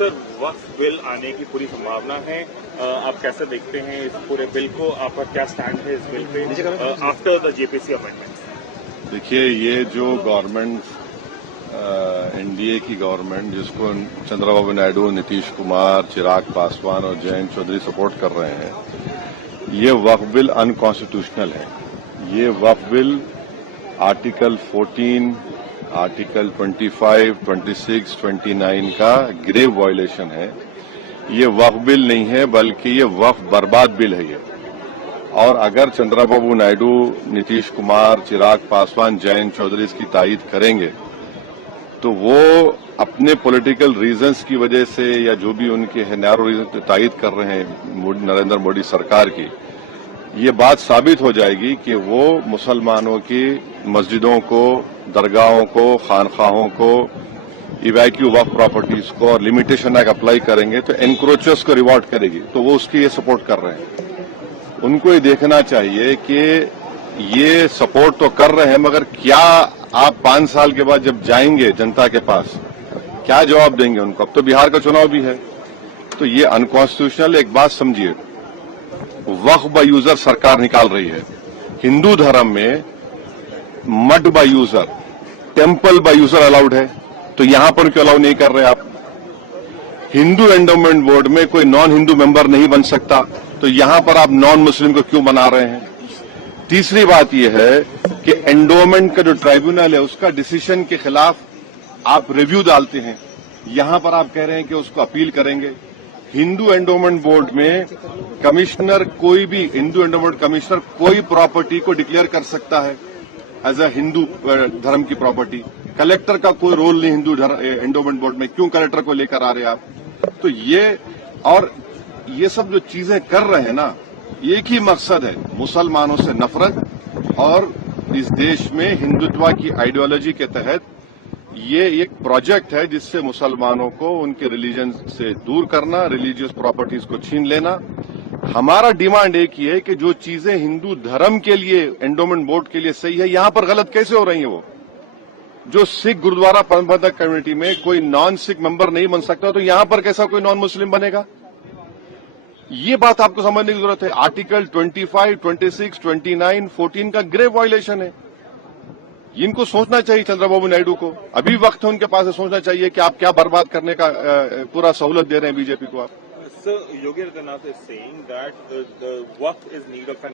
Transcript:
Sir, वक्फ bill आने की पूरी संभावना है। आप कैसे देखते हैं इस पूरे बिल को? आपका क्या स्टैंड है इस bill pay after the JPC amendment? देखिए, ये जो गवर्नमेंट एनडीए की गवर्नमेंट, जिसको चंद्रबाबू नायडू, नीतीश कुमार, चिराग पासवान और जयंत चौधरी सपोर्ट कर रहे हैं, ये वक्फ बिल अनकॉन्स्टिट्यूशनल है। ये वक्फ बिल आर्टिकल 14, आर्टिकल 25, 26, 29 का ग्रेव वायलेशन है। ये वक्फ बिल नहीं है, बल्कि ये वक्फ बर्बाद बिल है ये। और अगर चंद्रबाबू नायडू, नीतीश कुमार, चिराग पासवान, जयंत चौधरी इसकी तायीद करेंगे, तो वो अपने पॉलिटिकल रीजंस की वजह से या जो भी उनके है नैरो रीजन तायीद कर रहे हैं नरेंद्र मोदी सरकार की, ये बात साबित हो जाएगी कि वो मुसलमानों की मस्जिदों को, दरगाहों को, खानखाहों को, इवैक्यू वक्फ प्रॉपर्टीज को और लिमिटेशन एक्ट अप्लाई करेंगे तो एनक्रोचर्स को रिवॉर्ड करेगी। तो वो उसकी ये सपोर्ट कर रहे हैं। उनको ये देखना चाहिए कि ये सपोर्ट तो कर रहे हैं, मगर क्या आप 5 साल के बाद जब जाएंगे जनता के पास, क्या जवाब देंगे उनको? अब तो बिहार का चुनाव भी है। तो ये अनकॉन्स्टिट्यूशनल। एक बात समझिए, वक्फ बाय यूजर सरकार निकाल रही है। हिंदू धर्म में मठ by user, temple by user allowed है, तो यहां पर क्यों अलाउ नहीं कर रहे आप? हिंदू एंडोमेंट बोर्ड में कोई नॉन हिंदू मेंबर नहीं बन सकता, तो यहां पर आप नॉन मुस्लिम को क्यों बना रहे हैं? तीसरी बात यह है कि एंडोमेंट का जो ट्राइब्यूनल है, उसका डिसीजन के खिलाफ आप रिव्यू डालते हैं। यहां पर आप कह रहे हैं कि उसको अपील करेंगे। हिंदू एंडोमेंट बोर्ड में कमिश्नर, कोई भी हिंदू एंडोमेंट कमिश्नर कोई प्रॉपर्टी को डिक्लेयर कर सकता है एज अ हिंदू धर्म की प्रॉपर्टी। कलेक्टर का कोई रोल नहीं हिंदू एंडोमेंट बोर्ड में। क्यों कलेक्टर को लेकर आ रहे हैं आप? तो ये सब जो चीजें कर रहे हैं ना, एक ही मकसद है, मुसलमानों से नफरत और इस देश में हिंदुत्व की आइडियोलॉजी के तहत ये एक प्रोजेक्ट है जिससे मुसलमानों को उनके रिलीजन से दूर करना, रिलीजियस प्रॉपर्टीज को छीन लेना। हमारा डिमांड एक ही है कि जो चीजें हिंदू धर्म के लिए, एंडोमेंट बोर्ड के लिए सही है, यहां पर गलत कैसे हो रही है? वो जो सिख गुरुद्वारा प्रबंधक कमेटी में कोई नॉन सिख मेंबर नहीं बन सकता, तो यहां पर कैसा कोई नॉन मुस्लिम बनेगा? ये बात आपको समझने की जरूरत है। आर्टिकल 25, 26, 29, 14 का ग्रेव वायलेशन है। इनको सोचना चाहिए चंद्रबाबू नायडू को। अभी वक्त है उनके पास सोचना चाहिए कि आप क्या बर्बाद करने का पूरा सहूलत दे रहे हैं बीजेपी को आप। Sir, Yogi Adityanath is saying that the waqf is need of an